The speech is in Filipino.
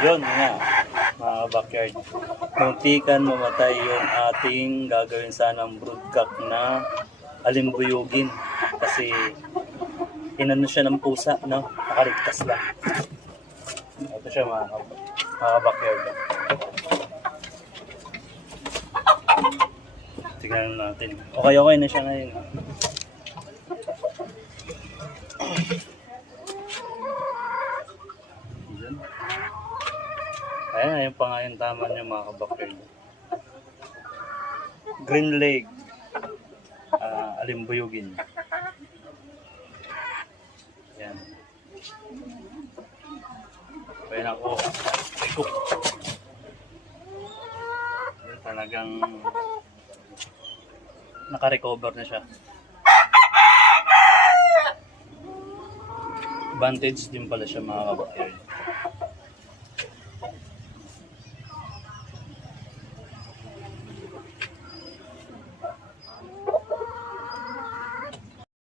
Yun nga, mga backyard. Muntikan mamatay yung ating gagawin sanang broodcock na alimbuyugin. Kasi inano siya ng pusa, no? Nakaligtas lang. Ito siya mga, mga backyard. Tingnan natin. Okay, okay na siya ngayon. Ayan, ayun pa nga yung tama niya mga kabakerd. Green leg. Ah, alimbuyugin. Yan. Ayan ako. Iko. Ayan, Talagang naka-recover na siya. Vantage din pala siya mga kabakerd.